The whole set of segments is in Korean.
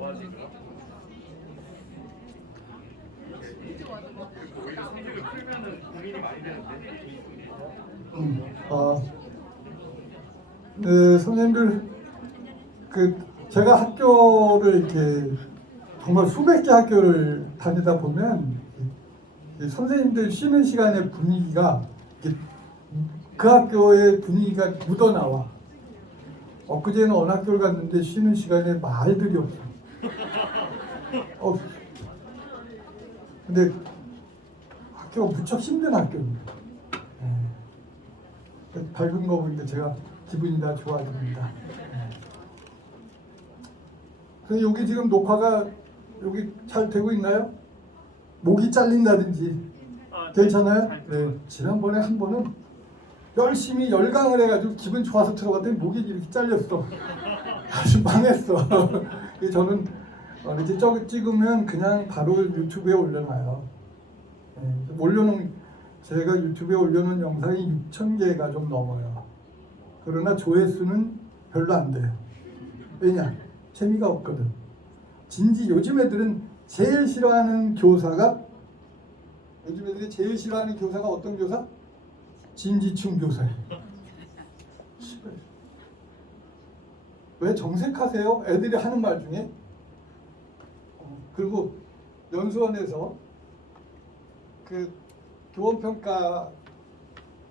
오히려 성적을 풀면은 고민이 많이 되는데. 아, 네, 선생님들, 제가 학교를 이렇게 정말 수백 개 학교를 다니다 보면 이 선생님들 쉬는 시간의 분위기가 이렇게 그 학교의 분위기가 묻어나와. 엊그제는 어느 학교를 갔는데 쉬는 시간에 말들이 없어. 근데 학교가 무척 힘든 학교입니다. 밝은 거 보니까 제가 기분이 다 좋아집니다. 그래서 여기 지금 녹화가 여기 잘 되고 있나요? 목이 잘린다든지 괜찮아요? 네. 지난번에 한 번은 열심히 열강을 해가지고 기분 좋아서 들어갔더니 목이 이렇게 잘렸어. 아주 망했어. 저는 이렇게 찍으면 그냥 바로 유튜브에 올려놔요. 네. 제가 유튜브에 올려놓은 영상이 6,000개가 좀 넘어요. 그러나 조회수는 별로 안 돼요. 왜냐? 재미가 없거든. 요즘 애들이 제일 싫어하는 교사가 어떤 교사? 진지충 교사예요. 왜 정색하세요? 애들이 하는 말 중에. 그리고 연수원에서 교원평가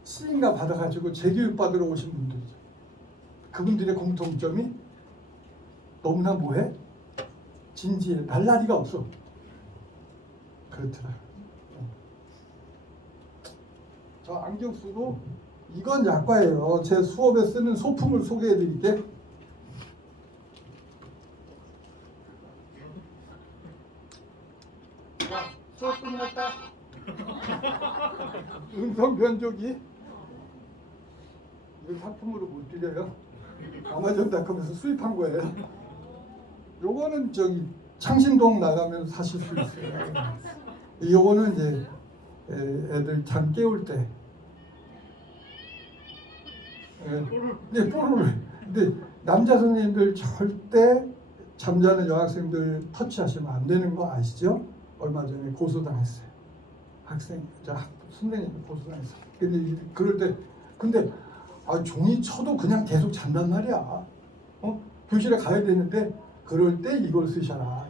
시인가 받아가지고 재교육 받으러 오신 분들이죠. 그분들의 공통점이 너무나 뭐해? 진지해. 날라리가 없어. 그렇더라. 저 안경 쓰고 이건 약과예요. 제 수업에 쓰는 소품을 소개해 드릴게. 자, 수업 끝났다. 음성 변조기. 이건 상품으로 못 드려요. 아마존닷컴에서 수입한 거예요. 요거는 창신동 나가면 사실 수 있어요. 요거는 이제 애들 잠 깨울 때. 뽀로로. 근데 남자 선생님들 절대 잠자는 여학생들 터치하시면 안 되는 거 아시죠? 얼마 전에 고소당했어요. 선생님이 고소당했어요. 근데 종이 쳐도 그냥 계속 잔단 말이야. 교실에 가야 되는데 그럴 때 이걸 쓰셔라.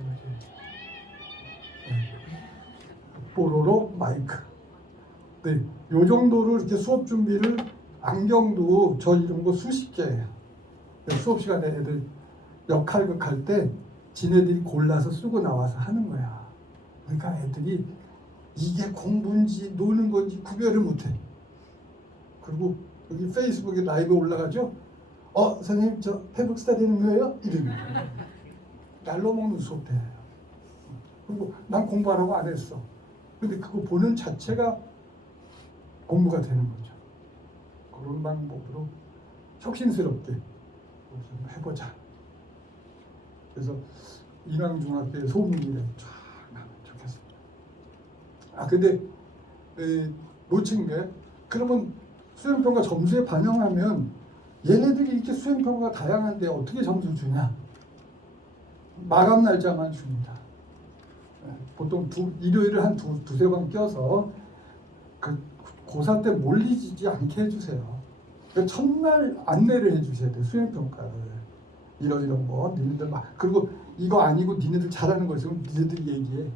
뽀로로 마이크. 네, 요 정도로 이렇게 수업 준비를 안경도 저 이런 거 수십 개예요. 수업 시간에 애들 역할극할 때 지네들이 골라서 쓰고 나와서 하는 거야. 그러니까 애들이 이게 공부인지 노는 건지 구별을 못해. 그리고 여기 페이스북에 라이브 올라가죠. 선생님 저 페북스타 되는 거예요? 이러면 날로 먹는 수업 돼요. 그리고 난 공부하라고 안 했어. 근데 그거 보는 자체가 공부가 되는 거죠. 그런 방법으로 혁신스럽게 좀 해보자. 그래서 인왕중학교의 소문이 쫙 나면 좋겠습니다. 근데 놓친 게 그러면 수행평가 점수에 반영하면 얘네들이 이렇게 수행평가가 다양한데 어떻게 점수 주냐? 마감 날짜만 줍니다. 보통 일요일을 한 두세 번 껴서 고사 때 몰리지 않게 해주세요. 그러니까 첫날 안내를 해주셔야 돼요. 수행평가를. 이런 거 니네들 그리고 이거 아니고 니네들 잘하는 거 있으면 니네들 얘기해.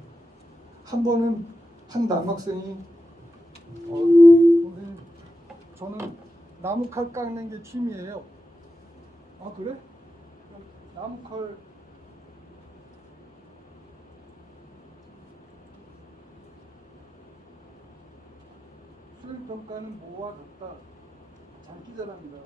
한 번은 한 남학생이 선생님 저는 나무칼 깎는 게 취미예요. 그래? 나무칼 수행평가는 뭐와 같다. 장기자랑이다.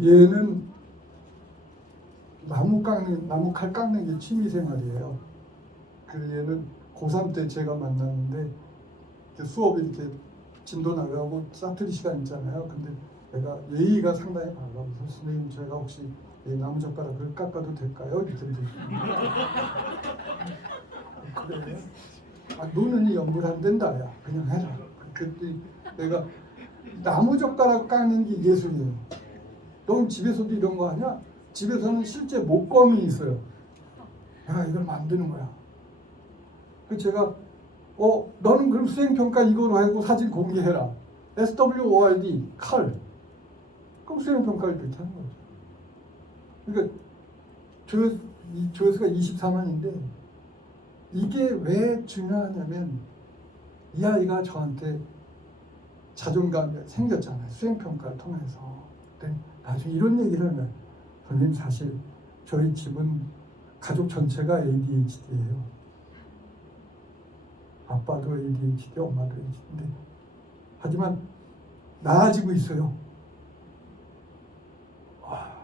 얘는 나무칼 깎는 게 취미 생활이에요. 그래서 얘는 고3 때 제가 만났는데 수업이 이렇게 진도 나가고 사투리 시간 있잖아요. 근데 내가 예의가 상당히 밝아. 선생님 제가 혹시 나무젓가락을 깎아도 될까요? 이랬더니 그래. 너는 연불 안 된다. 야 그냥 해라. 그때 내가 나무젓가락 깎는 게 예술이에요. 넌 집에서도 이런 거 하냐? 집에서는 실제 목검이 있어요. 야 이걸 만드는 거야. 그 제가 너는 그럼 수행평가 이거로 하고 사진 공개해라. SWORD 칼. 그럼 수행평가를 이렇게 하는 거죠. 그러니까 이 조회수가 24만인데 이게 왜 중요하냐면 이 아이가 저한테 자존감이 생겼잖아요. 수행평가를 통해서. 근데 나중에 이런 얘기를 하면 선생님 사실 저희 집은 가족 전체가 ADHD예요. 아빠도 ADHD, 엄마도 ADHD인데 하지만 나아지고 있어요. 와,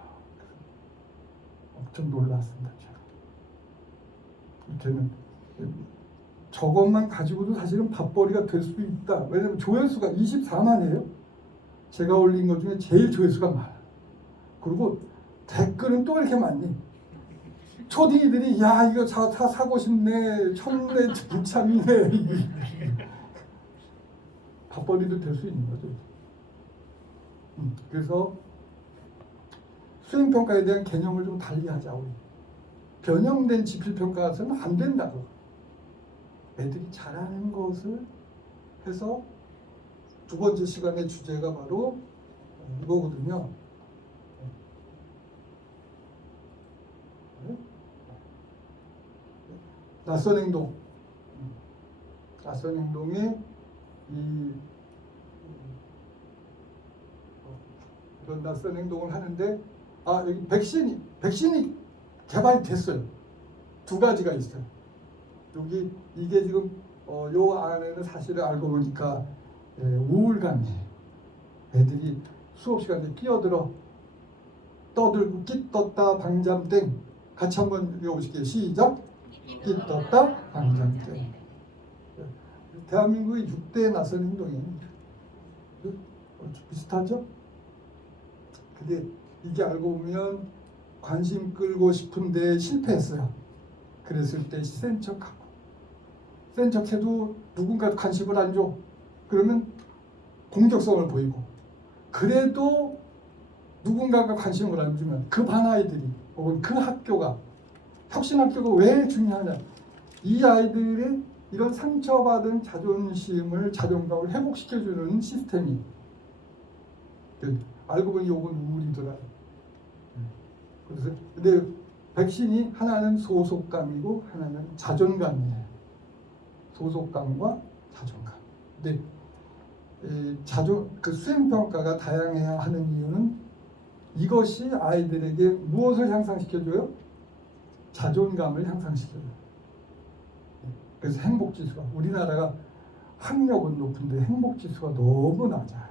엄청 놀랐습니다. 이렇게는 저것만 가지고도 사실은 밥벌이가 될 수도 있다. 왜냐하면 조회수가 24만이에요. 제가 올린 것 중에 제일 조회수가 많아요. 그리고 댓글은 또 이렇게 많니? 초딩이들이 야 이거 사고 싶네, 청내 불참이네. 밥벌이도 될 수 있는 거죠. 그래서 수행평가에 대한 개념을 좀 달리하자. 우리 변형된 지필평가서는 안 된다고. 애들이 잘하는 것을 해서 두 번째 시간의 주제가 바로 이거거든요. 낯선 행동. 낯선 행동에 이런 낯선 행동을 하는데 여기 백신이 개발이 됐어요. 두 가지가 있어요. 여기 이게 지금 요 안에는 사실을 알고 보니까 우울감이에요. 애들이 수업 시간에 끼어들어 떠들고 끼 떴다 방잠땡 같이 한번 외워보실게요. 시작. 끼 떴다 방잠땡. 대한민국의 6대 낯선 행동이 비슷하죠? 근데 이게 알고 보면 관심 끌고 싶은데 실패했어요. 그랬을 때 센 척하고 센 척해도 누군가 관심을 안 줘. 그러면 공격성을 보이고 그래도 누군가가 관심을 안 주면 그 반 아이들이 혹은 그 학교가 혁신학교가 왜 중요하냐. 이 아이들의 이런 상처받은 자존감을 회복시켜주는 시스템이 알고 보니 요건 우울이더라. 그래서 근데 백신이 하나는 소속감이고 하나는 자존감이에요. 소속감과 자존감. 근데 그 수행평가가 다양해야 하는 이유는 이것이 아이들에게 무엇을 향상시켜줘요? 자존감을 향상시켜줘요. 그래서 행복지수가 우리나라가 학력은 높은데 행복지수가 너무 낮아요.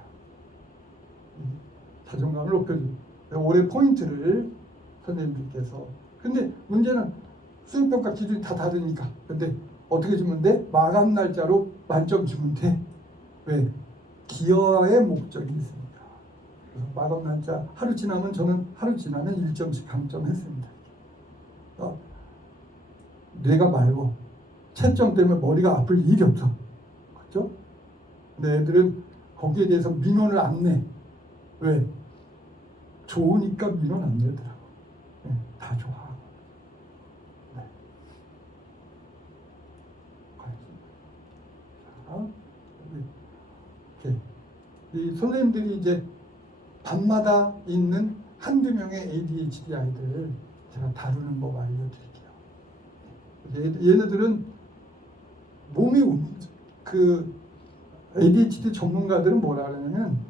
자존감을 높여주고 올해 포인트를 선생님들께서 근데 문제는 수행평가 기준이 다 다르니까 근데 어떻게 주면 돼? 마감 날짜로 만점 주면 돼. 왜? 기여의 목적이 있으니까. 그래서 마감 날짜 하루 지나면 저는 하루 지나면 1점씩 감점했습니다. 뇌가 맑어. 채점 때문에 머리가 아플 일이 없어. 그렇죠? 근데 애들은 거기에 대해서 민원을 안 내. 왜? 좋으니까 민원 안 내더라고. 네, 다 좋아. 네. 이 선생님들이 이제 밤마다 있는 한두 명의 ADHD 아이들을 제가 다루는 법 알려드릴게요. 얘네들은 몸이 그 ADHD 전문가들은 뭐라 그러냐면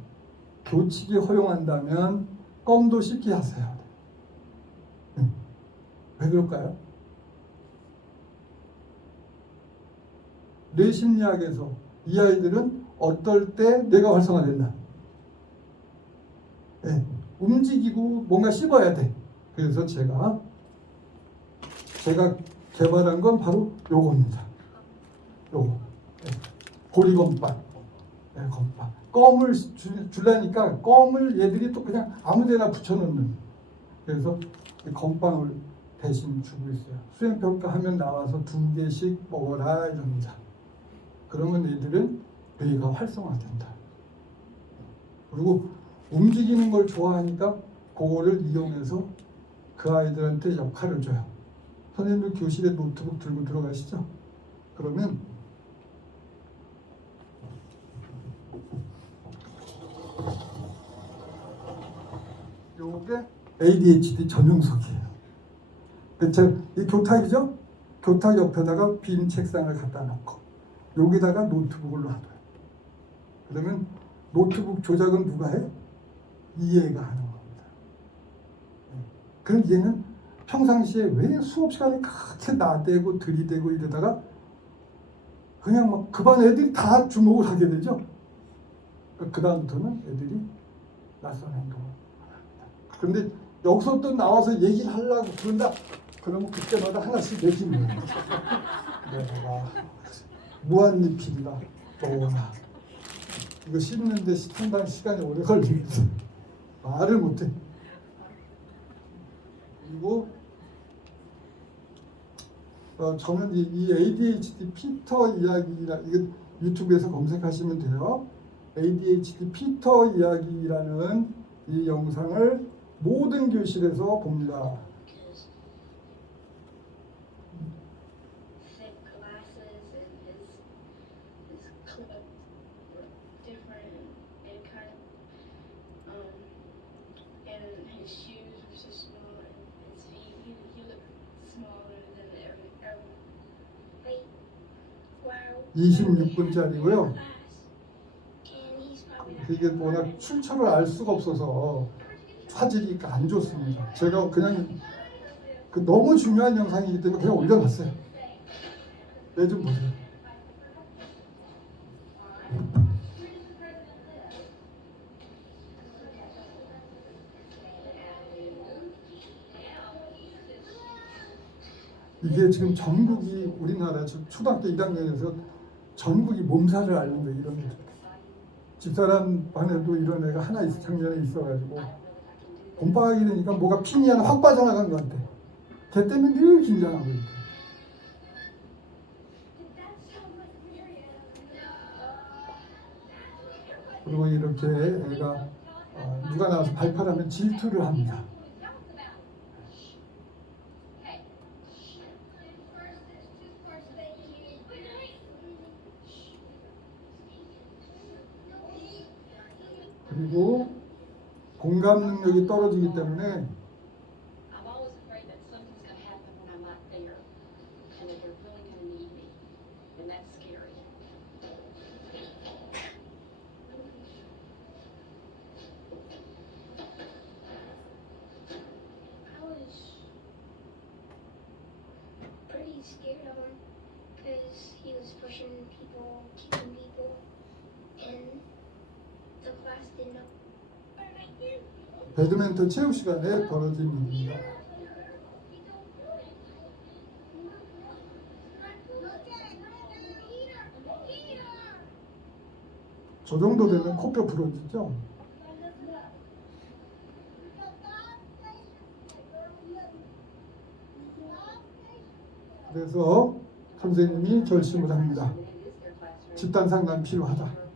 교칙이 허용한다면 껌도 씹게 하세요. 왜 그럴까요? 뇌심리학에서 이 아이들은 어떨 때 뇌가 활성화된다. 네. 움직이고 뭔가 씹어야 돼. 그래서 제가 개발한 건 바로 요겁니다. 요거 보리건빵. 건빵. 껌을 주려니까 껌을 얘들이 또 그냥 아무데나 붙여놓는. 그래서 건빵을 대신 주고 있어요. 수행평가 하면 나와서 2개씩 먹어라 이럽니다. 그러면 애들은 뇌가 활성화된다. 그리고 움직이는 걸 좋아하니까 그거를 이용해서 그 아이들한테 역할을 줘요. 선생님들 교실에 노트북 들고 들어가시죠? 그러면 요게 ADHD 전용석이에요. 이 교탁이죠? 교탁 옆에다가 빈 책상을 갖다 놓고 여기다가 노트북을 놔둬요. 그러면 노트북 조작은 누가 해? 이 애가 하는 겁니다. 그럼 얘는 평상시에 왜 수업 시간에 그렇게 나대고 들이대고 이러다가 그냥 막 그 반 애들이 다 주목을 하게 되죠. 그 다음부터는 애들이 낯선 행동을 합니다. 그런데 여기서 또 나와서 얘기를 하려고 그런다. 그러면 그때마다 하나씩 내기는 거예요. 내가 무한리필이다. 너나 이거 씹는데 상당히 시간이 오래 걸립니다. 말을 못해. 그리고 저는 이 ADHD 피터 이야기라 이거 유튜브에서 검색하시면 돼요. ADHD 피터 이야기라는 이 영상을 모든 교실에서 봅니다. Wow. 26분짜리고요. 이게 워낙 출처를 알 수가 없어서 화질이 안 좋습니다. 제가 그냥 너무 중요한 영상이기 때문에 그냥 올려놨어요. 네, 좀 보세요. 이게 지금 전국이 우리나라 초등학교 1학년에서 전국이 몸살을 앓는 거 이런 게 집사람 반에도 이런 애가 하나 작년에 있어가지고 봄방학이 되니까 뭐가 핀이 하나 확 빠져나간 것 같아. 걔 때문에 늘 긴장하고 있대. 그리고 이렇게 애가 누가 나와서 발표를 하면 질투를 합니다. 그리고 공감 능력이 떨어지기 때문에 Scared of him because he was pushing people, kicking people, and the class didn't know. 배드민턴 체육 시간에 벌어진 일입니다. 저 정도 되면 코뼈 부러지죠? 그래서 선생님이 결심을 합니다. 집단 상담 필요하다.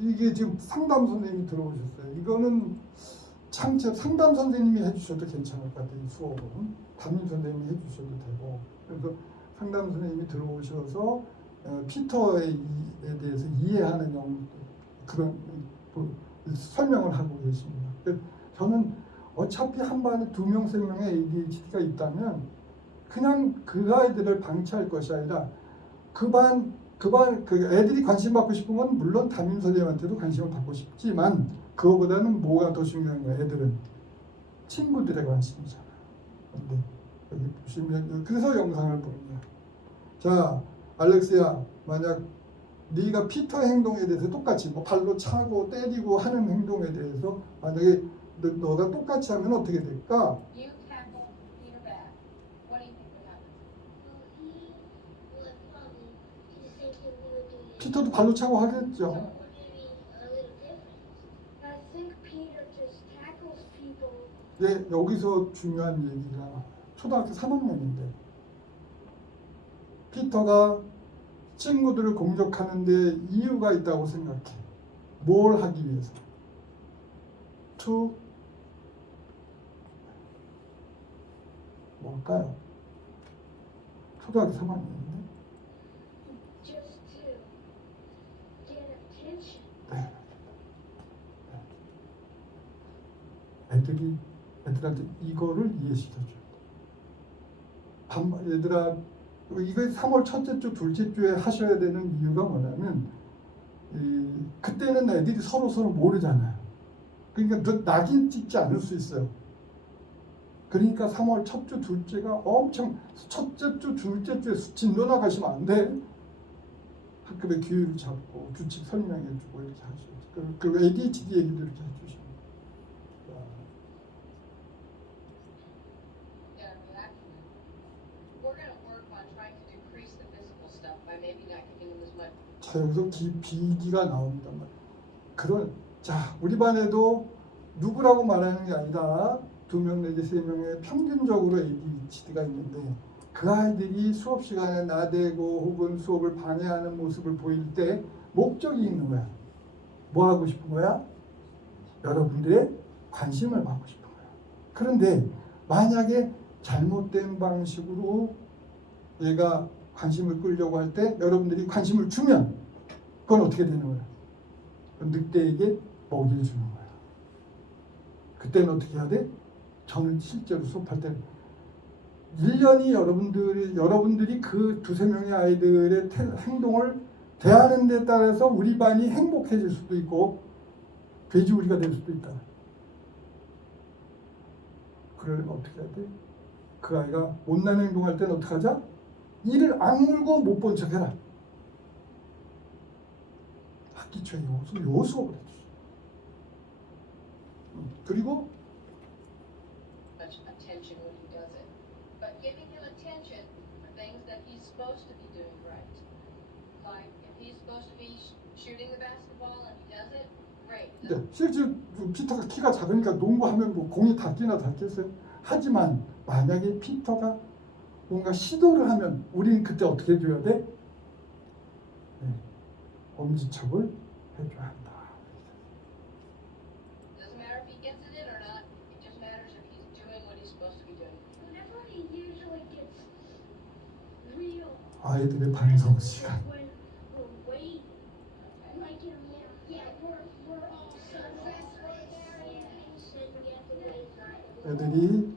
이게 지금 상담 선생님이 들어오셨어요. 이거는 창체 상담 선생님이 해주셔도 괜찮을 것 같아요. 이 수업은 담임 선생님이 해주셔도 되고. 그래서 상담 선생님이 들어오셔서 피터에 대해서 이해하는 그런 설명을 하고 계십니다. 저는 어차피 한 반에 2명, 3명의 ADHD가 있다면 그냥 그 아이들을 방치할 것이 아니라 그 애들이 관심 받고 싶은 건 물론 담임 선생님한테도 관심을 받고 싶지만 그거보다는 뭐가 더 중요한 거야? 애들은 친구들의 관심이잖아. 근데 여기 보시면 그래서 영상을 보는 거야. 자, 알렉스야, 만약 네가 피터의 행동에 대해서 똑같이 뭐 발로 차고 때리고 하는 행동에 대해서 만약에 너가 똑같이 하면 어떻게 될까? You tackle Peter bad. What do you think would happen? He would probably do the same thing we would do. 피터도 발로 차고 하겠죠. Or maybe a little different. I think Peter just tackles people. 네, 여기서 중요한 얘기가 초등학교 3학년인데 피터가 친구들을 공격하는데 이유가 있다고 생각해. 뭘 하기 위해서? 뭘까요? 초등학교 3학년인데 Just to get attention. 네. 애들한테 이거를 이해시켜줘야 돼. 얘들아, 이거 3월 첫째 주, 둘째 주에 하셔야 되는 이유가 뭐냐면 그때는 애들이 서로 모르잖아요. 그러니까 낙인 찍지 않을 수 있어요. 그러니까 3월 첫 주, 둘째가 엄청 첫째 주, 둘째 주에 진도 나가시면 안 돼. 학급의 규율을 잡고 규칙 설명해주고 이렇게 하셔야지. 그리고 ADHD 얘기도 이렇게 해주시고. Yeah, I mean, we're going to work on trying to decrease the physical stuff by maybe not giving them as much. 자, 여기서 비기가 나옵니다. 자, 우리 반에도 누구라고 말하는 게 아니라 2명 내지 3명의 평균적으로 ADHD가 있는데 그 아이들이 수업 시간에 나대고 혹은 수업을 방해하는 모습을 보일 때 목적이 있는 거야. 뭐 하고 싶은 거야? 여러분들의 관심을 받고 싶은 거야. 그런데 만약에 잘못된 방식으로 얘가 관심을 끌려고 할 때 여러분들이 관심을 주면 그건 어떻게 되는 거야? 늑대에게 먹이를 주는 거야. 그때는 어떻게 해야 돼? 저는 실제로 수업할 때 1년이 여러분들이 그 2-3명의 아이들의 행동을 대하는 데 따라서 우리 반이 행복해질 수도 있고 돼지우리가 될 수도 있다. 그러려면 어떻게 해야 돼? 그 아이가 못난 행동할 때는 어떻게 하자? 이를 악물고 못 본 척 해라. 학기 초에 요 수업을 해주죠. 그리고 Much attention when he does it. But giving him attention for things that he's supposed to be doing right. Like if he's supposed to be shooting the basketball and he does it, great. 네, 실제 피터가 키가 작으니까 농구하면 뭐 공이 닿기나 닿겠어요. 하지만 만약에 피터가 뭔가 시도를 하면 우리는 그때 어떻게 해줘야 돼? 네, 엄지척을 해줘야 한다. Doesn't matter if he gets it in or not. It just matters if he's doing what he's supposed to be doing. Whenever he usually gets real 아이들의 반성 시간. when we're waiting. Like we're all so fast right now. Yeah. And we have to wait. 애들이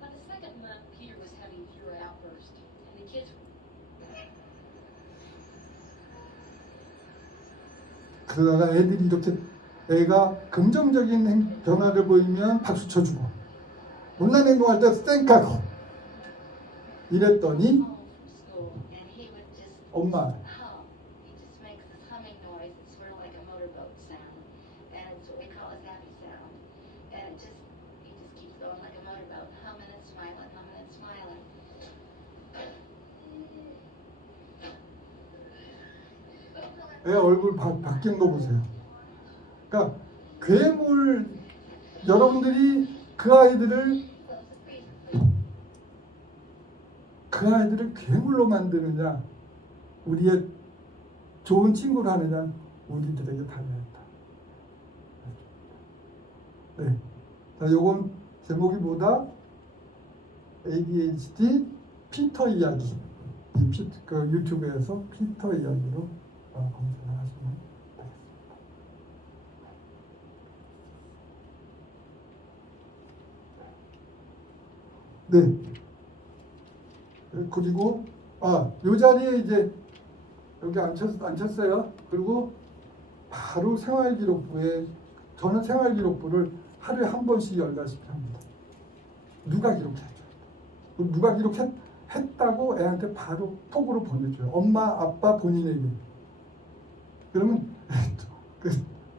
By the second month, Peter was having fewer outbursts, and the kids. 그러다가 애들이 이렇게 애가 긍정적인 변화를 보이면 박수 쳐주고 못난 행동할 때 쌩까고 이랬더니 home from school, and he would just 엄마 hum. He just makes this humming noise. It's sort of like a motorboat sound, and it's what we call a zappy sound. And he just keeps going like a motorboat, humming and smiling, humming and smiling. 애 얼굴 바뀐 거 보세요. 그러니까 괴물 여러분들이 그 아이들을 괴물로 만드느냐 우리의 좋은 친구로 하느냐 우리들에게 달려있다. 네, 자, 요건 제목이 뭐다? ADHD 피터 이야기. 그 유튜브에서 피터 이야기로 검색을 하시면 되겠습니다. 네. 그리고 요 자리에 이제 여기 앉혔어요. 그리고 바로 생활기록부에 저는 생활기록부를 하루에 한 번씩 열다시피 합니다. 누가 기록해줘요. 누가 기록했다고 애한테 바로 톡으로 보내줘요. 엄마, 아빠 본인에게. 그러면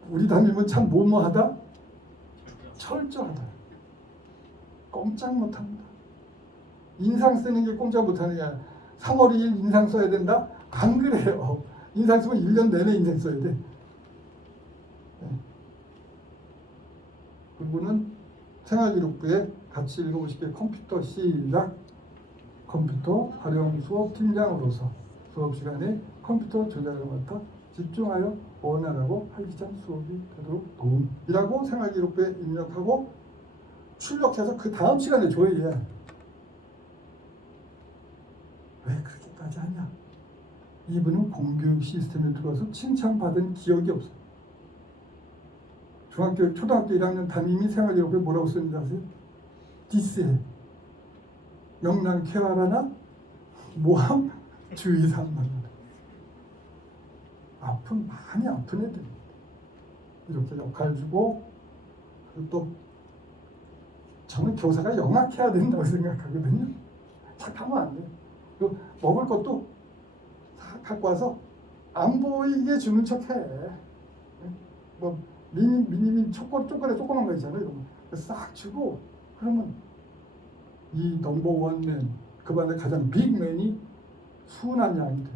우리 담임은 참 뭐뭐하다? 철저하다. 꼼짝 못합니다. 인상 쓰는 게 꼼짝 못하는 게 아니라 3월 2일 인상 써야 된다? 안 그래요. 인상 쓰면 1년 내내 인상 써야 돼. 그리고는 생활기록부에 같이 읽어보실게요. 컴퓨터 시작. 컴퓨터 활용 수업 팀장으로서 수업 시간에 컴퓨터 조작을 맡아 집중하여 원활하고 활기찬 수업이 되도록 도움이라고 생활기록부에 입력하고 출력해서 그 다음 시간에 줘야 해. 왜 그렇게까지 하냐? 이분은 공교육 시스템에 들어와서 칭찬받은 기억이 없어요. 초등학교 1학년 담임이 생활기록부에 뭐라고 쓰는지 아세요? 디스해. 명랑 쾌활하나 모함 주의사항만. 많이 아픈 애들 이렇게 역할 주고, 그리고 또 저는 교사가 영악해야 된다고 생각하거든요. 착하면 안 돼요. 그 먹을 것도 싹 갖고 와서 안 보이게 주는 척해. 뭐 미니미 초콜릿 조그만 거 있잖아요. 이런 거 싹 주고, 그러면 이 넘버 원맨, 그 반에 가장 빅맨이 순한 양이 돼.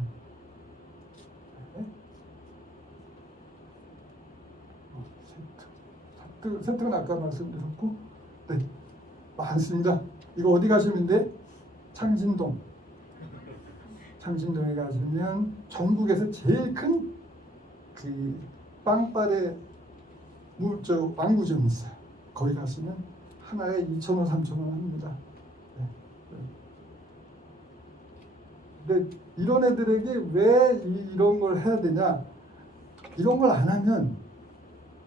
세트는 아까 말씀드렸고, 네, 많습니다. 이거 어디 가시면 돼? 창신동에 가시면 전국에서 제일 큰 그 빵빠레 완구점이 있어요. 거기 가시면 하나에 2,000원, 3,000원 합니다. 네. 근데 이런 애들에게 왜 이런 걸 해야 되냐? 이런 걸 안 하면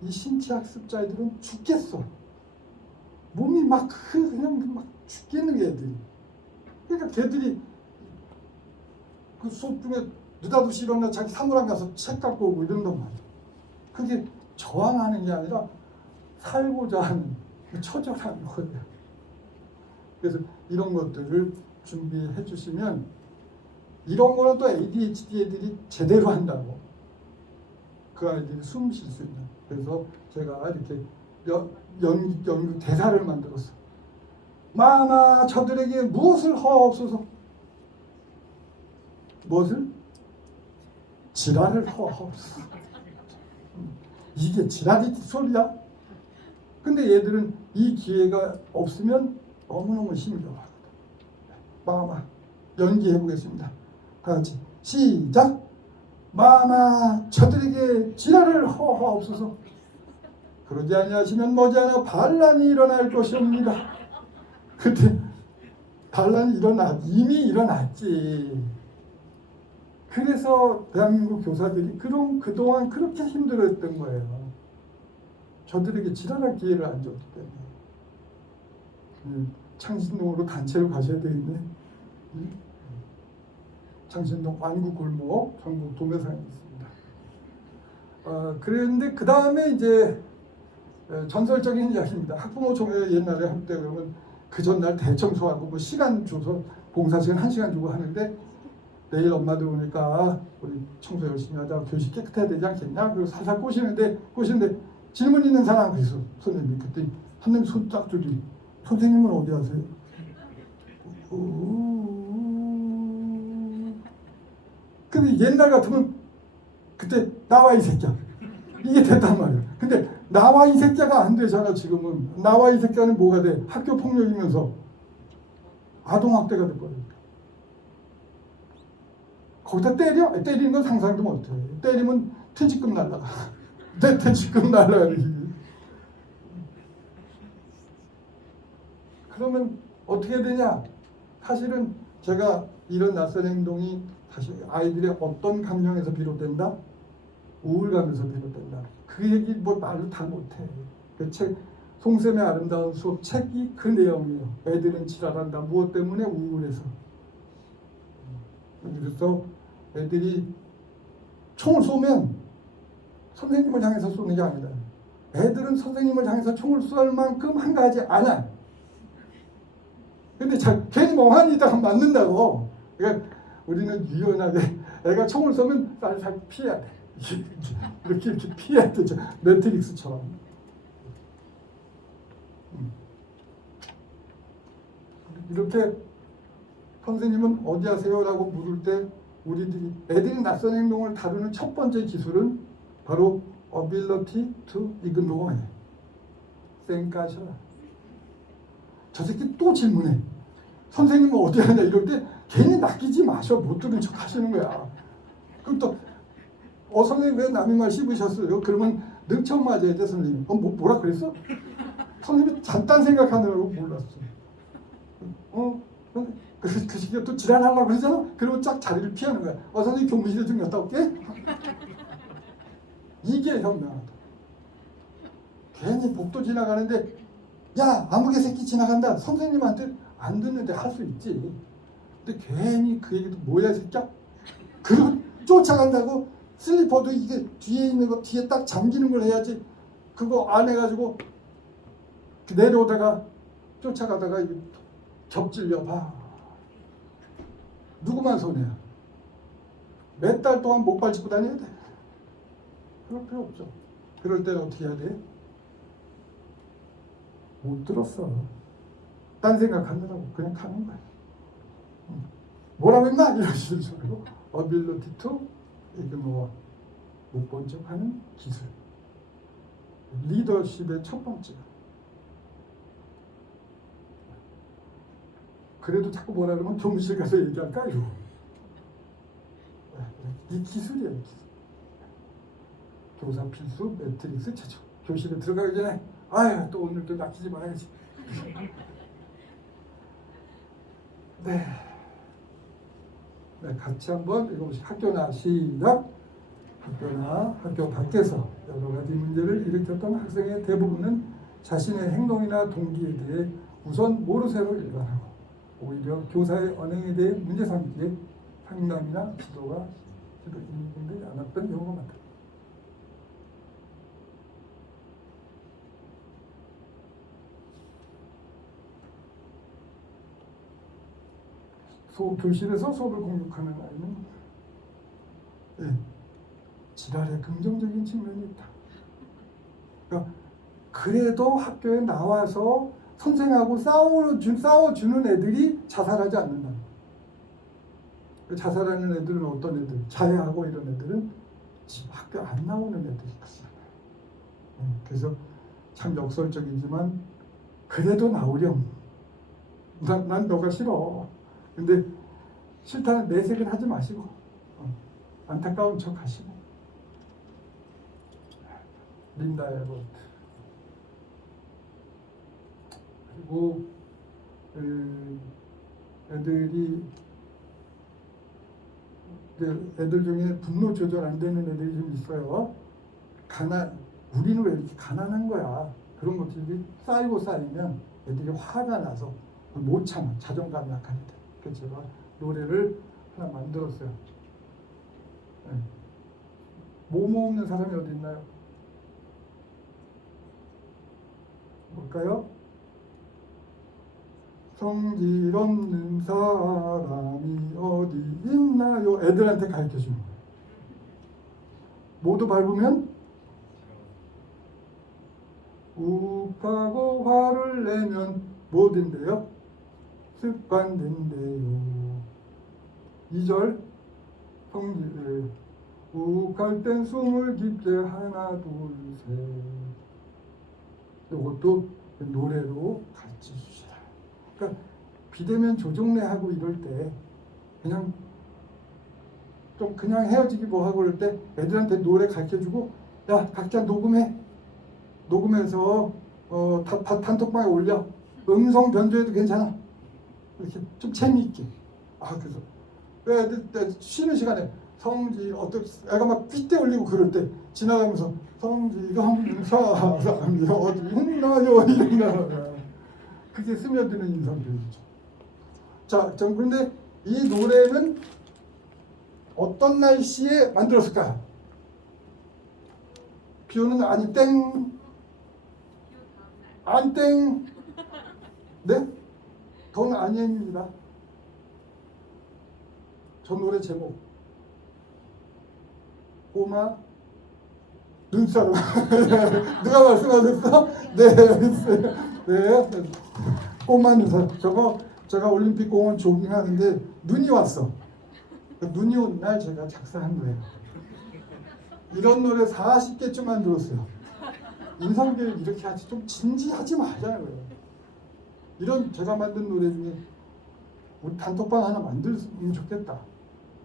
이 신체학습자애들은 죽겠어. 몸이 그냥 막 죽겠는 게 애들이. 그러니까 걔들이 그 수업 중에 느닷없이 일어나 자기 사무랑 가서 책 갖고 오고 이런단 말이야. 그게 저항하는 게 아니라 살고자 하는 처절한 거예요. 그래서 이런 것들을 준비해 주시면, 이런 거는 또 ADHD 애들이 제대로 한다고 그 아이들이 숨 쉴 수 있는. 그래서 제가 이렇게 연극 대사를 만들었어. 마마 저들에게 무엇을 허옵소서. 무엇을? 지랄을 허옵소서. 이게 지랄이 수업이야? 근데 얘들은 이 기회가 없으면 너무너무 힘들어하거든. 마마 연기해 보겠습니다. 다 같이 시작. 마마 저들에게 지랄을 허하옵소서. 그러지 아니하시면 머지않아 반란이 일어날 것이옵니다. 그때 반란이 이미 일어났지. 그래서 대한민국 교사들이 그동안 그렇게 힘들었던 거예요. 저들에게 지랄할 기회를 안 줬기 때문에. 창신동으로 단체로 가셔야 되겠네. 창신동 완구 골목 전국 도매상에 있습니다. 그런데 그 다음에 이제 전설적인 이야기입니다. 학부모 총회 옛날에 할 때 그러면 그 전날 대청소하고 뭐 시간 줘서 봉사 시간 1시간 주고 하는데, 내일 엄마들 오니까 우리 청소 열심히 하자, 교실 깨끗해야 되지 않겠냐? 그리고 살살 꼬시는데 질문 있는 사람 있어. 선생님이 그때 선생님 손 딱 들이. 선생님은 어디 하세요? 근데 옛날 같으면 그때 나와 이 새끼야. 이게 됐단 말이야. 근데 나와 이 새끼가 안 되잖아. 지금은 나와 이 새끼는 뭐가 돼? 학교 폭력이면서 아동학대가 돼버려. 거기다 때리는 건 상상도 못해. 때리면 퇴직금 날라가. 퇴직금 날라가지. 그러면 어떻게 되냐? 사실은 제가 이런 낯선 행동이 사실 아이들의 어떤 감정에서 비롯된다? 우울감에서 비롯된다. 그 얘기 뭐 말로 다 못해. 그 책, 송쌤의 아름다운 수업 책이 그 내용이에요. 애들은 지랄한다. 무엇 때문에? 우울해서. 그래서 애들이 총을 쏘면 선생님을 향해서 쏘는 게 아니다. 애들은 선생님을 향해서 총을 쏠 만큼 한가하지 않아. 근데 괜히 멍하니 있다가 맞는다고. 그러니까 우리는 유연하게 애가 총을 쏘면 살살 피해야 돼. 이렇게 피해야 되죠. 매트릭스처럼. 이렇게 선생님은 어디 하세요? 라고 물을 때 우리들이 애들이 낯선 행동을 다루는 첫 번째 기술은 바로 ability to ignore. 쌩까셔. 저 새끼 또 질문해. 선생님은 어디 하냐 이럴 때 괜히 낚이지 마셔. 못 들은 척 하시는 거야. 그럼 또 선생님 왜 남의 말 씹으셨어요? 그러면 능청 맞아야 돼 선생님. 뭐라 그랬어? 선생님이 잠깐 생각하느라고 몰랐어. 그 시기에 또 지랄하려고 그러잖아. 그러면 쫙 자리를 피하는 거야. 선생님 교무실에 좀 갔다 올게. 이게 현명하다. 괜히 복도 지나가는데 야 아무개 새끼 지나간다. 선생님한테 안 듣는데 할 수 있지. 근데 괜히 그 얘기도 뭐야 이 새끼야. 그리고 쫓아간다고 슬리퍼도 이게 뒤에 있는 거 뒤에 딱 잠기는 걸 해야지. 그거 안 해가지고 내려오다가 쫓아가다가 겹질려 봐. 누구만 손해야. 몇 달 동안 목발 짚고 다녀야 돼. 그럴 필요 없죠. 그럴 때는 어떻게 해야 돼? 못 들었어. 딴 생각하느라고 그냥 가는 거야. 뭐라고 했나? 이러시는 소리로 ability to ignore. 못 본 척 하는 기술. 리더십의 첫 번째. 그래도 자꾸 뭐라 그러면 교무실 가서 얘기할까? 이거. 이 기술이야. 이 기술. 교사 필수 매트릭스 최초. 교실에 들어가기 전에 아유 또 오늘 또 낚이지 말아야지. 네. 네, 같이 한번 읽어보시죠. 학교나 시작. 학교나 학교 밖에서 여러 가지 문제를 일으켰던 학생의 대부분은 자신의 행동이나 동기에 대해 우선 모르쇠로 일관하고 오히려 교사의 언행에 대해 문제 삼기에 상담이나 지도인이 않았던 경우가 많다. 교실에서 수업을 공격하는 아이는 지랄의 긍정적인 측면이 있다. 그러니까 그래도 학교에 나와서 선생하고 싸워주는 애들이 자살하지 않는다. 자살하는 애들은 어떤 애들? 자해하고 이런 애들은 지금 학교 안 나오는 애들이 있어요. 그래서 참 역설적이지만 그래도 나오렴. 난 너가 싫어. 근데 싫다는 내색은 하지 마시고 안타까운 척 하시고. 린다 에버트. 그리고 애들 중에 분노 조절 안 되는 애들이 좀 있어요. 우리는 왜 이렇게 가난한 거야? 그런 것들이 쌓이면 애들이 화가 나서 못 참아. 자존감이 약한 애들. 그래서 제가 노래를 하나 만들었어요. 뭐 없는 사람이 어디 있나요? 뭘까요? 성질 없는 사람이 어디 있나요? 애들한테 가르쳐주는 거예요. 모두 밟으면 욱하고 화를 내면 뭐 된대요? 습관된대요. 2절 성질 욱할 땐 숨을 깊게 하나 둘셋. 이것도 노래로 가르쳐 주시라. 그러니까 비대면 조종래하고 이럴 때 그냥 좀 그냥 헤어지기 뭐 하고 그럴 때 애들한테 노래 가르쳐주고 야 각자 녹음해서 단톡방에 올려. 음성 변조해도 괜찮아. 이렇게 좀 재미있게. 그래서 애들 쉬는 시간에 성질 애가 막 삐때 올리고 그럴 때 지나가면서 성질 없는 사람이 어디 있나요? 이런 그게 스며드는 인상들이죠. 자, 그런데 이 노래는 어떤 날씨에 만들었을까요? 비 오는 날 아니 땡. 안 땡. 네? 돈 아니입니다. 저 노래 제목 꼬마 눈사람. 누가 말씀하셨어? 네. 꼬마 눈사람. 저거 제가 올림픽 공원 조깅하는데 눈이 왔어. 눈이 온 날 제가 작사한 거예요. 이런 노래 40개쯤 만들었어요. 인성교육 이렇게 하지 좀 진지하지 말자는 거예요. 이런 제가 만든 노래 중에 우리 단톡방 하나 만들면 좋겠다.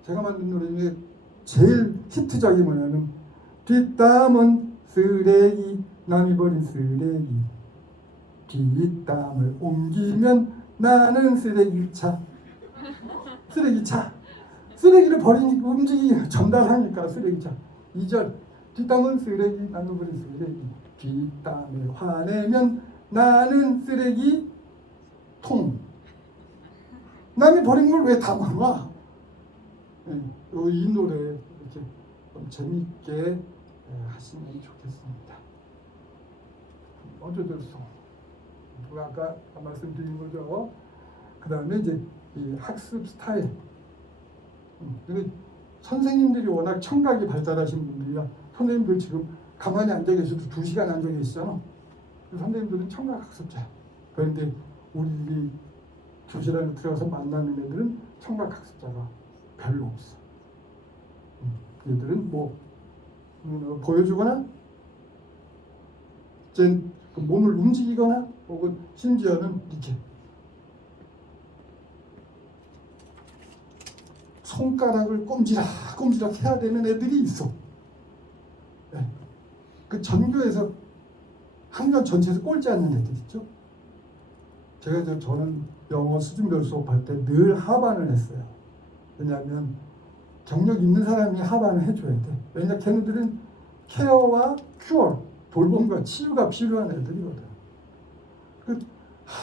제가 만든 노래 중에 제일 히트작이 뭐냐면 뒷담은 쓰레기 남이 버린 쓰레기 뒷담을 옮기면 나는 쓰레기차 쓰레기를 버리니까 움직이 전달하니까 쓰레기차 2절 뒷담은 쓰레기 남이 버린 쓰레기 뒷담을 화내면 나는 쓰레기통 남이 버린 걸 왜 담아와? 이 노래 이렇게 좀 재밌게 하시면 좋겠습니다. 어쩌됐어? 아까 말씀드린 거죠. 그 다음에 이제 이 학습 스타일. 근데 선생님들이 워낙 청각이 발달하신 분들이라 선생님들 지금 가만히 앉아 계셔도 2시간 앉아 계시잖아. 선생님들은 청각 학습자. 그런데 우리 교실 안에 들어가서 만나는 애들은 청각 학습자가 별로 없어. 얘들은 뭐 보여주거나 그 몸을 움직이거나 혹은 심지어는 이렇게 손가락을 꼼지락 해야 되는 애들이 있어. 네. 그 전교에서 학년 전체에서 꼴찌 않는 애들 있죠. 저는 영어 수준별 수업할 때 늘 하반을 했어요. 왜냐하면 경력 있는 사람이 하반을 해줘야 돼. 왜냐 걔네들은 케어와 큐어, 돌봄과 치유가 필요한 애들이거든.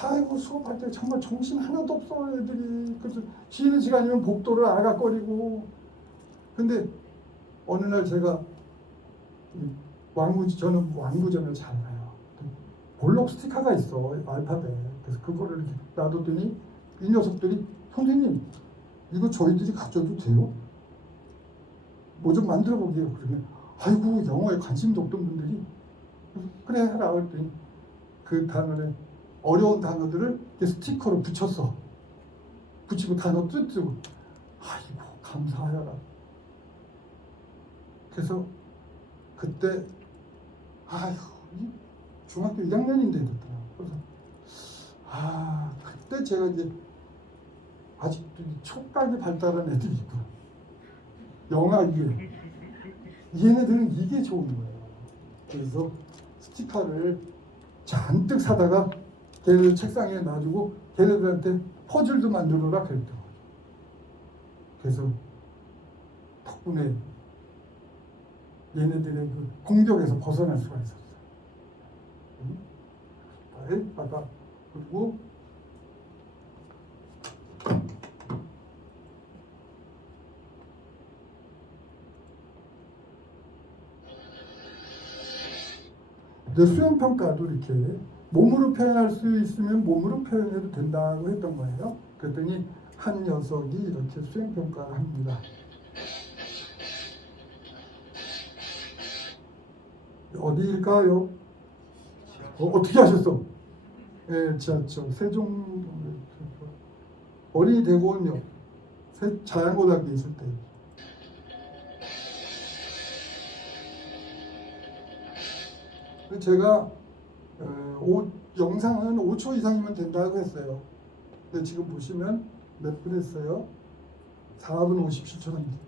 아이고 수업할 때 정말 정신 하나도 없어 애들이. 그래서 쉬는 시간이면 복도를 아각거리고. 근데 어느 날 제가 저는 왕구전을 잘 가요. 볼록 스티커가 있어 알파벳. 그래서 그거를 이렇게 놔뒀더니 이 녀석들이 선생님 이거 저희들이 가져도 돼요? 뭐 좀 만들어 보게요. 그러면 아이고 영어에 관심도 없던 분들이 그래 해라 그랬더니 그 단어에 어려운 단어들을 스티커로 붙였어. 붙이고 단어 뜯고 아이고 감사하여라. 그래서 그때 아이고 중학교 1학년인데 됐더라. 그래서 그때 제가 이제 아직도 촉각이 발달한 애들이 있구나. 영악이에요. 얘네들은 이게 좋은 거예요. 그래서 스티커를 잔뜩 사다가 걔네들 책상에 놔두고 걔네들한테 퍼즐도 만들어라 그랬던 거죠. 그래서 덕분에 얘네들의 그 공격에서 벗어날 수가 있었어요. 아까 그리고 수행평가도 이렇게 몸으로 표현할 수 있으면 몸으로 표현해도 된다고 했던 거예요. 그랬더니 한 녀석이 이렇게 수행평가를 합니다. 어디일까요? 어떻게 하셨어? 네, 지하철 세종 어린이 대공원역 자양고등학교 있을 때. 제가 영상은 5초 이상이면 된다고 했어요. 근데 지금 보시면 몇 분 했어요? 4분 57초입니다.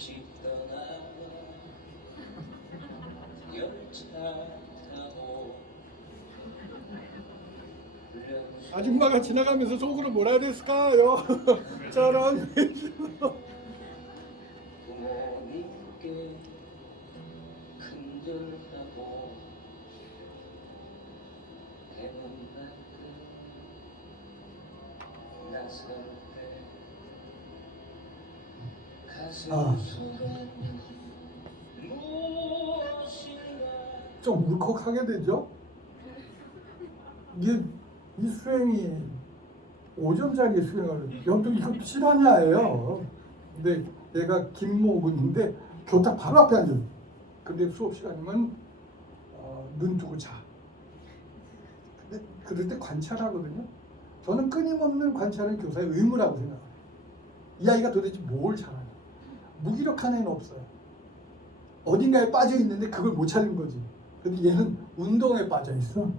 일찍 떠나 열차 타고 아줌마가 지나가면서 속으로 뭐라 해야 됐을까요? 저런 부모님께 큰절하고 대문 밖을 나설 때 가슴 아. 속에 무엇인가 좀 울컥하게 되죠. 이게 이 수행이 5점짜리 수행을 여러분 이것도 실화냐예요. 근데 얘가 김모근인데 교탁 바로 앞에 앉아. 근데 수업 시간이면 눈 뜨고 자. 근데 그럴 때 관찰하거든요. 저는 끊임없는 관찰은 교사의 의무라고 생각해요. 이 아이가 도대체 뭘 잘하냐. 무기력한 애는 없어요. 어딘가에 빠져 있는데 그걸 못 찾는 거지. 근데 얘는 운동에 빠져 있어.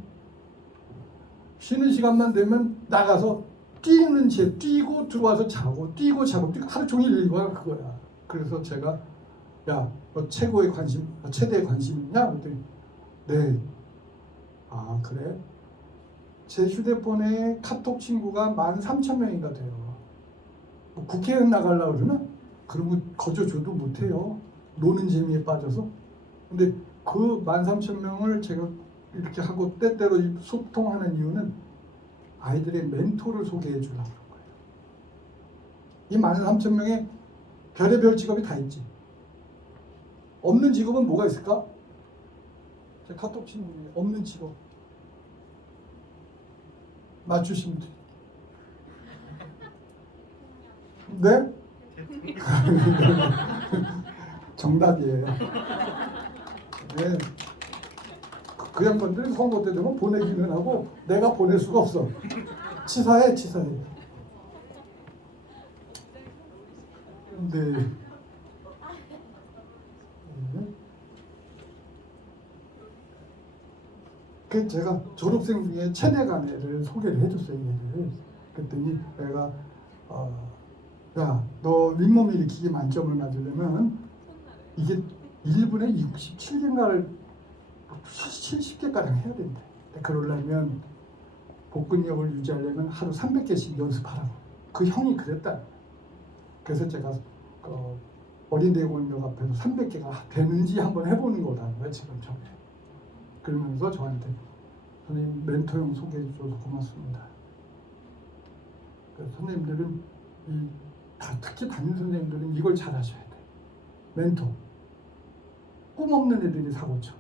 쉬는 시간만 되면 나가서 뛰는 채 뛰고 들어와서 자고 뛰고 자고 뛰고 하루 종일 이거야 그거야. 그래서 제가 야, 너 최고의 관심, 최대의 관심 있냐? 그랬더니 네. 아 그래? 제 휴대폰에 카톡 친구가 13,000명인가 돼요. 뭐 국회의원 나가려고 그러면 그런 거 거저줘도 못해요. 노는 재미에 빠져서. 근데 그 13,000명을 제가 이렇게 하고 때때로 소통하는 이유는 아이들의 멘토를 소개해 주려고 그런 거예요. 이 13,000명의 별의별 직업이 다 있지. 없는 직업은 뭐가 있을까? 제 카톡 친구 중에 없는 직업 맞추시면 돼요. 네? 정답이에요. 네. 그 양반들이 선거 때 되면 보내기는 하고 내가 보낼 수가 없어. 치사해. 네. 그 제가 졸업생 중에 체대간 애를 소개를 해줬어요. 얘를. 그랬더니 내가 야, 너 윗몸 일으키기 만점을 맞으려면 이게 1분에 67개인가를 70개가량 해야 된대. 그러려면 복근력을 유지하려면 하루 300개씩 연습하라고. 그 형이 그랬다. 그래서 제가 어린대공원역 앞에서 300개가 되는지 한번 해보는 거라는 거예요. 지금 저게. 그러면서 저한테 선생님 멘토형 소개해 주셔서 고맙습니다. 선생님들은 특히 담임 선생님들은 이걸 잘 하셔야 돼. 멘토. 꿈 없는 애들이 사고쳐.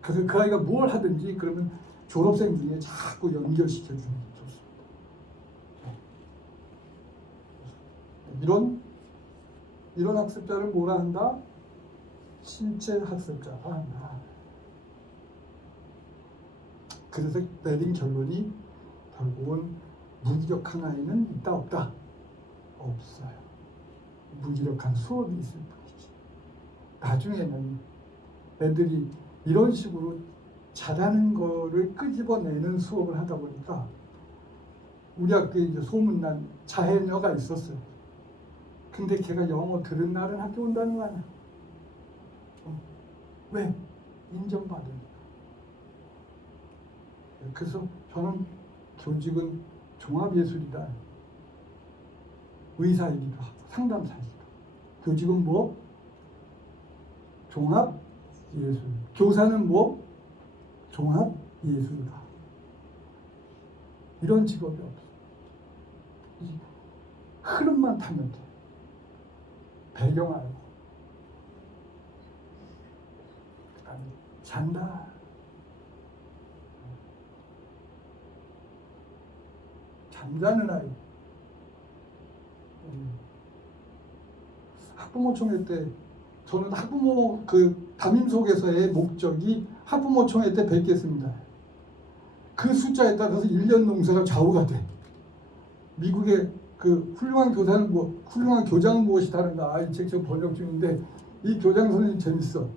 그래서 그 아이가 뭘 하든지 그러면 졸업생 중에 자꾸 연결시켜 주는 게 좋습니다. 이런 학습자를 뭐라 한다? 신체 학습자라 한다. 그래서 내린 결론이 결국은 무기력한 아이는 있다 없다? 없어요. 무기력한 수업이 있을 뿐이지. 나중에는 애들이 이런 식으로 잘하는 거를 끄집어내는 수업을 하다 보니까 우리 학교에 이제 소문난 자해녀가 있었어요. 근데 걔가 영어 들은 날은 학교 온다는 거 아니야. 왜? 인정받으니까. 그래서 저는 교직은 종합예술이다. 의사이기도 하고 상담사이기도 하고. 교직은 뭐? 종합예술. 교사는 뭐? 종합예술가. 이런 직업이 없어. 흐름만 타면 돼. 배경 알고. 그다음에 잔다. 잠자는 아이. 학부모총회 때 저는 학부모 그 담임 소개서의 목적이 학부모총회 때 뵙겠습니다. 그 숫자에 따라서 1년 농사가 좌우가 돼. 미국의 그 훌륭한 교사는 뭐 훌륭한 교장은 무엇이 다른가? 이 책 지금 번역 중인데 이 교장 선생님 재밌어.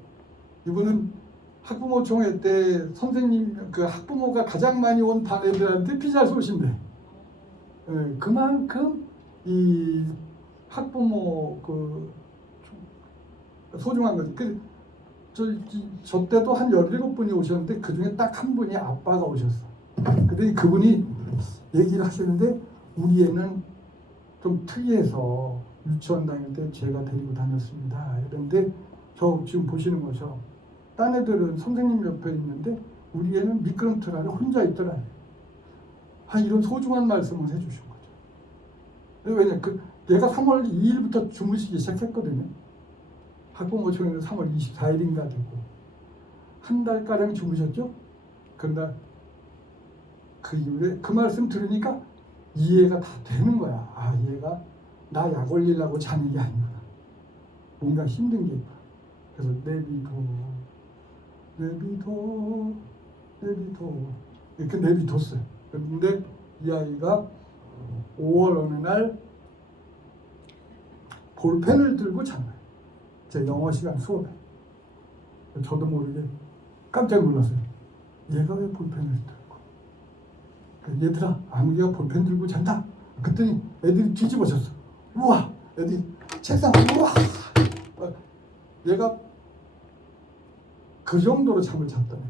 이분은 학부모총회 때 선생님 그 학부모가 가장 많이 온 반 애들한테 피자 쏘신대. 그만큼 이 학부모 그 소중한 거지. 저 때도 한 17분이 오셨는데 그중에 딱 한 분이 아빠가 오셨어. 근데 그분이 얘기를 하시는데 우리 애는 좀 특이해서 유치원 다닐 때 제가 데리고 다녔습니다. 그런데 저 지금 보시는 거죠. 딴 애들은 선생님 옆에 있는데 우리 애는 미끄럼틀 아래 혼자 있더라. 이런 소중한 말씀을 해주신 거죠. 왜냐 얘가 3월 2일부터 주무시기 시작했거든요. 학부모총회는 3월 24일인가 되고 한 달가량 주무셨죠. 그러나 그 이후에 그 말씀 들으니까 이해가 다 되는 거야. 얘가 나 약 올리려고 자는 게 아니구나. 뭔가 힘든 게 있구나. 그래서 내비둬 이렇게 내비뒀어요. 그런데 이 아이가 5월 어느 날 볼펜을 들고 잔 거예요. 제 영어 시간 수업에. 저도 모르게 깜짝 놀랐어요. 얘가 왜 볼펜을 들고? 얘들아, 아무개가 볼펜 들고 잔다. 그랬더니 애들이 뒤집어졌어. 우와! 애들이 책상 우와! 얘가 그 정도로 잠을 잤다네.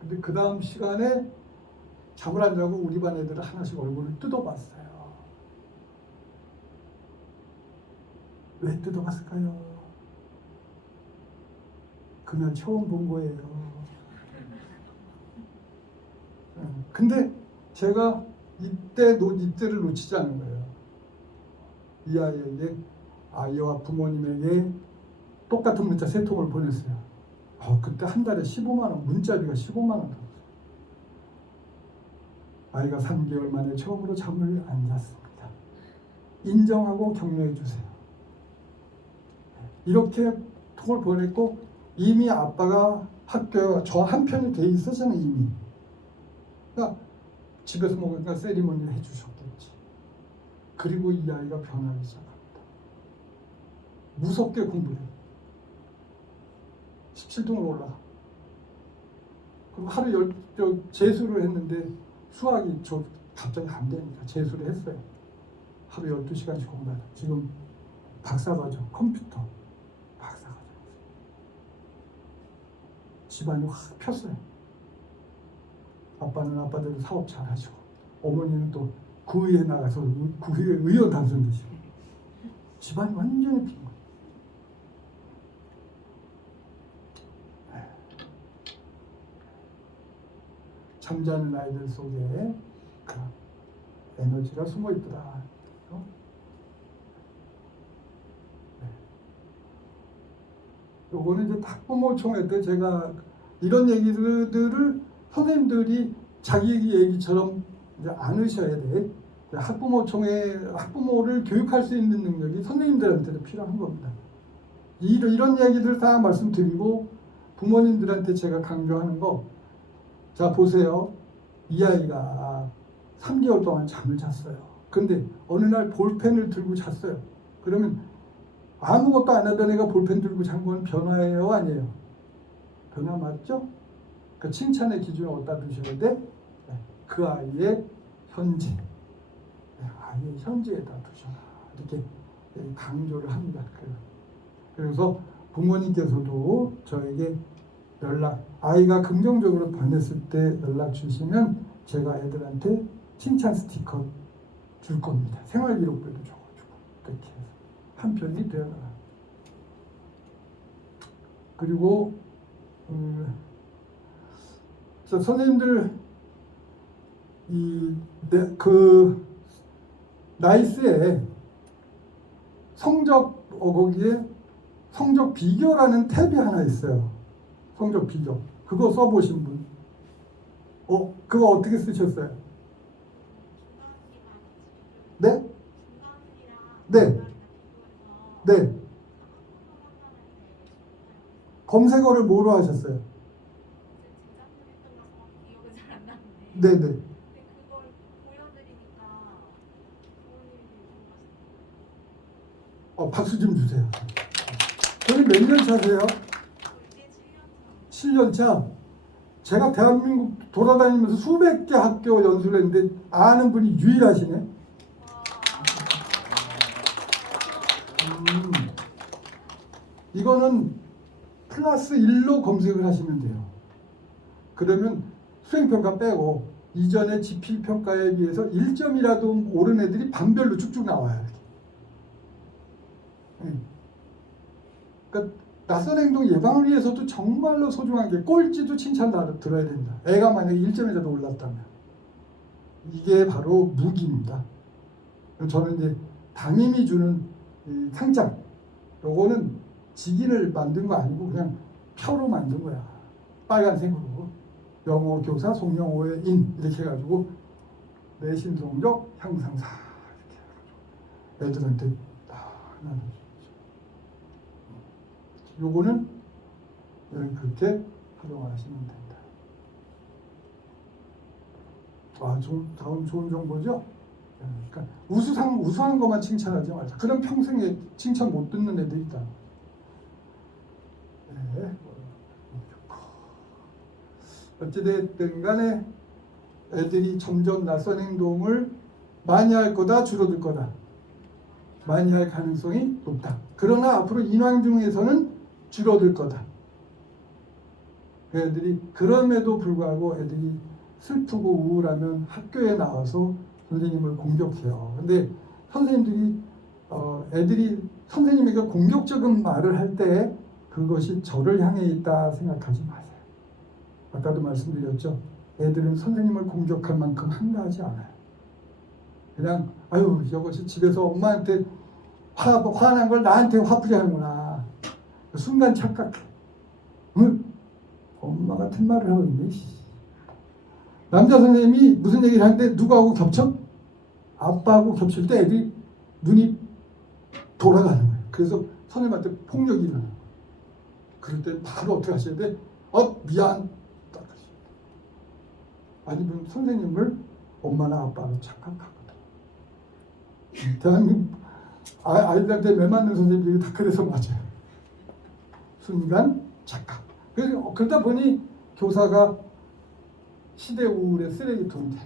근데 그 다음 시간에 잠을 안 자고 우리 반 애들은 하나씩 얼굴을 뜯어봤어요. 왜 뜯어봤을까요? 그날 처음 본 거예요. 근데 제가 이때를 놓치지 않은 거예요. 이 아이에게, 아이와 부모님에게 똑같은 문자 3통을 보냈어요. 그때 한 달에 15만 원, 문자비가 15만 원 들었어요. 아이가 3개월 만에 처음으로 잠을 안 잤습니다. 인정하고 격려해 주세요. 이렇게 톡을 보냈고 이미 아빠가 학교에 저 한편이 돼 있었잖아요. 이미. 그러니까 집에서 먹으니까 세리머니를 해주셨겠지. 그리고 이 아이가 변하기 시작합니다. 무섭게 공부를 해요. 17등으로 올라가. 그리고 하루 재수를 했는데 수학이 갑자기 안 되니까 재수를 했어요. 하루 12시간씩 공부해요. 지금 박사과정, 컴퓨터 박사과정. 집안이 확 폈어요. 아빠는 아빠대로 사업 잘 하시고 어머니는 또 구의회 나가서 구의회 의원 당선되시고 집안이 완전히 핀 거예요. 잠자는 아이들 속에 그 에너지가 숨어 있더라. 요거는 이제 학부모총회 때 제가 이런 얘기들을 선생님들이 자기 얘기처럼 이제 않으셔야 돼. 학부모를 교육할 수 있는 능력이 선생님들한테도 필요한 겁니다. 이런 얘기들 다 말씀드리고 부모님들한테 제가 강조하는 거, 자 보세요. 이 아이가 3개월 동안 잠을 잤어요. 근데 어느 날 볼펜을 들고 잤어요. 그러면 아무것도 안 하던 애가 볼펜 들고 잔 건 변화예요, 아니에요? 변화 맞죠? 그 칭찬의 기준을 어디다 두셔야 돼? 그 아이의 현재, 아이의 현재에다 두셔라. 이렇게 강조를 합니다. 그래서 부모님께서도 저에게 아이가 긍정적으로 변했을 때 연락 주시면 제가 애들한테 칭찬 스티커 줄 겁니다. 생활기록부에도 적어주고 그렇게 해서 한 편이 되어라. 그리고 선생님들 그 나이스에 거기에 성적 비교라는 탭이 하나 있어요. 성적 비교. 그거 써보신 분. 그거 어떻게 쓰셨어요? 네? 네. 네. 검색어를 뭐로 하셨어요? 네네. 박수 좀 주세요. 저는 몇 년 차세요? 7년 차. 제가 대한민국 돌아다니면서 수백 개 학교 연수를 했는데 아는 분이 유일하시네. 이거는 플러스 1로 검색을 하시면 돼요. 그러면 수행평가 빼고 이전의 지필평가에 비해서 1점이라도 오른 애들이 반별로 쭉쭉 나와요. 이렇게. 그러니까 낯선 행동 예방을 위해서도 정말로 소중한 게 꼴찌도 칭찬 들어야 됩니다. 애가 만약에 1점이라도 올랐다면. 이게 바로 무기입니다. 저는 이제 담임이 주는 이 상장, 요거는 직인을 만든 거 아니고 그냥 표로 만든 거야. 빨간색으로. 영어 교사 송영호의 인 이렇게 해가지고 내신 성적 향상사 이렇게 해가지고 애들한테 다 나눠주죠. 요거는 그렇게 활용하시면 된다. 다음 좋은 정보죠? 그러니까 우수한 것만 칭찬하지 말자. 그럼 평생에 칭찬 못 듣는 애들이 있다. 네. 어찌됐든 간에 애들이 점점 낯선 행동을 많이 할 거다, 줄어들 거다. 많이 할 가능성이 높다. 그러나 앞으로 인왕 중에서는 줄어들 거다. 애들이 그럼에도 불구하고 애들이 슬프고 우울하면 학교에 나와서 선생님을 공격해요. 근데 선생님들이 애들이 선생님에게 공격적인 말을 할 때 그것이 저를 향해 있다 생각하지 마세요. 아까도 말씀드렸죠. 애들은 선생님을 공격할 만큼 한가하지 않아요. 그냥 아유 이것이 집에서 엄마한테 화난 걸 나한테 화풀이 하는구나. 순간 착각해. 응? 엄마 같은 말을 하고 있네. 남자 선생님이 무슨 얘기를 하는데 누구하고 겹쳐? 아빠하고 겹칠 때 애들이 눈이 돌아가는 거예요. 그래서 선생님한테 폭력이 일어나는 거예요. 그럴 때 바로 어떻게 하셔야 돼? 미안. 아니면 선생님을 엄마나 아빠로 착각하거든. 대한민국 아이들한테 매 맞는 선생님들이 다 그래서 맞아요. 순간 착각. 그래서 그러다 보니 교사가 시대 우울의 쓰레기통이 돼.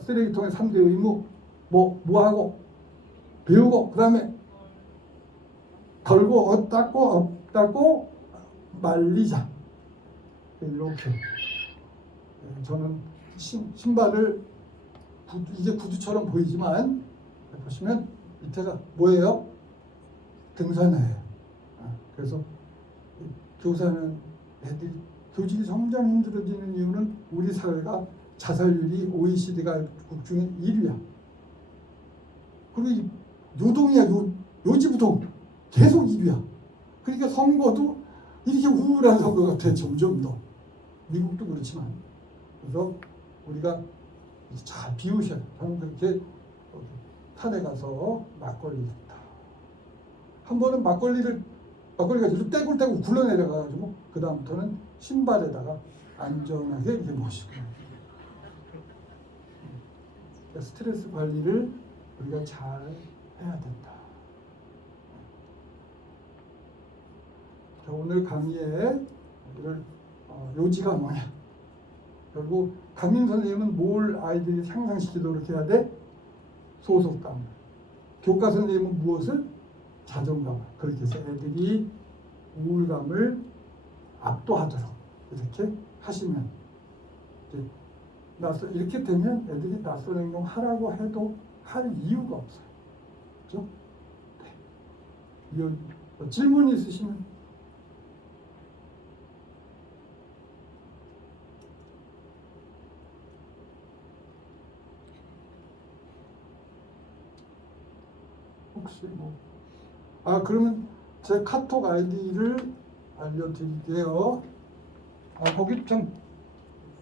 쓰레기통의 3대 의무 뭐 하고 배우고 그 다음에 덜고 닦고 말리자. 이렇게. 저는 신발을 이게 구두처럼 보이지만 보시면 밑에가 뭐예요? 등산화예요. 그래서 교사는 애들이 교직이 점점 힘들어지는 이유는 우리 사회가 자살률이 OECD가 국 중에 1위야. 그리고 노동이야. 요지부동 계속 1위야. 그러니까 선거도 이렇게 우울한 선거가 돼. 점점 더. 미국도 그렇지만. 그래서 우리가 잘 비우셔야 돼요. 저는 그렇게 산에 가서 막걸리 줬다. 한 번은 막걸리가 이렇게 떼굴떼굴 굴러내려가가지고 그 다음부터는 신발에다가 안전하게 이렇게 모시고. 그러니까 스트레스 관리를 우리가 잘 해야 된다. 자, 오늘 강의의 요지가 뭐냐? 결국 담임 선생님은 뭘 아이들이 향상시키도록 해야 돼? 소속감. 교과 선생님은 무엇을? 자존감. 그렇게 해서 애들이 우울감을 압도하도록 이렇게 하시면 이렇게 되면 애들이 낯선 행동 하라고 해도 할 이유가 없어요. 그렇죠? 네. 질문 있으시면 혹시 그러면 제 카톡 아이디를 알려드릴게요. 거기 참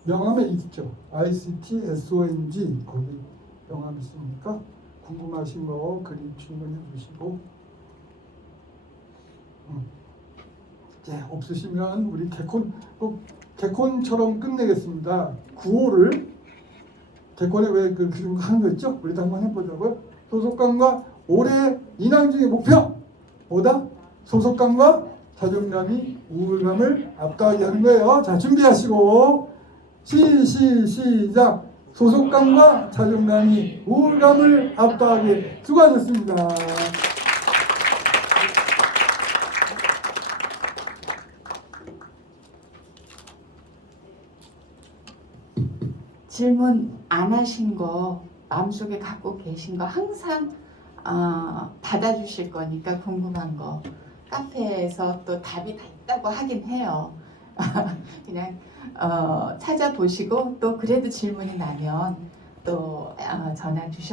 명함에 있죠. ICTSONG 거기 명함 있으니까 궁금하신 거 글이 충분히 주시고 네, 없으시면 우리 개콘처럼 끝내겠습니다. 구호를 개콘에 왜 그런 거 하는 거 있죠? 우리도 한번 해보자고요. 소속감과 올해 인왕중의 목표 보다 소속감과 자존감이 우울감을 압도하게 하는 거예요. 자, 준비하시고 시작. 소속감과 자존감이 우울감을 압도하게. 수고하셨습니다. 질문 안 하신 거 마음속에 갖고 계신 거 항상 받아주실 거니까 궁금한 거 카페에서 또 답이 다 있다고 하긴 해요. 그냥 찾아보시고 또 그래도 질문이 나면 또 전화 주셔.